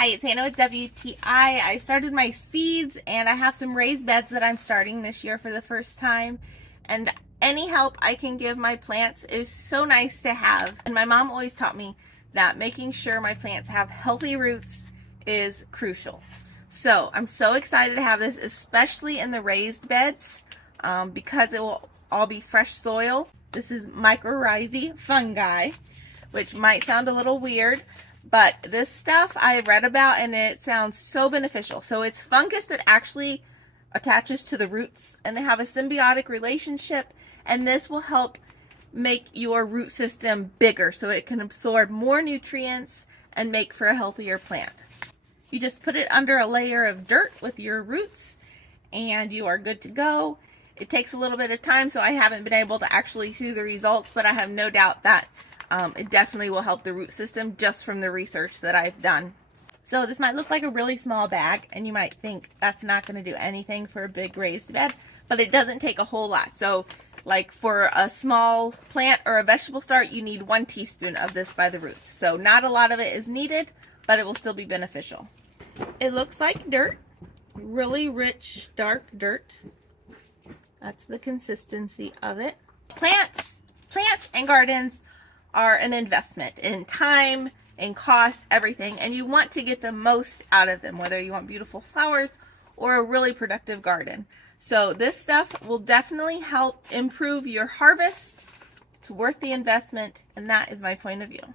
Hi, it's Hannah with WTI. I started my seeds and I have some raised beds that I'm starting this year for the first time. And any help I can give my plants is so nice to have. And my mom always taught me that making sure my plants have healthy roots is crucial. So I'm so excited to have this, especially in the raised beds, because it will all be fresh soil. This is Mycorrhizal Fungi, which might sound a little weird, but this stuff I read about and it sounds so beneficial. So it's fungus that actually attaches to the roots and they have a symbiotic relationship, and this will help make your root system bigger so it can absorb more nutrients and make for a healthier plant. You just put it under a layer of dirt with your roots and you are good to go. It takes a little bit of time, so I haven't been able to actually see the results, but I have no doubt that it definitely will help the root system just from the research that I've done. So this might look like a really small bag and you might think that's not going to do anything for a big raised bed, but it doesn't take a whole lot. So like for a small plant or a vegetable start, you need 1 teaspoon of this by the roots. So not a lot of it is needed, but it will still be beneficial. It looks like dirt, really rich, dark dirt. That's the consistency of it. Plants and gardens are an investment in time, in cost, everything, and you want to get the most out of them, whether you want beautiful flowers or a really productive garden. So this stuff will definitely help improve your harvest. It's worth the investment, and that is my point of view.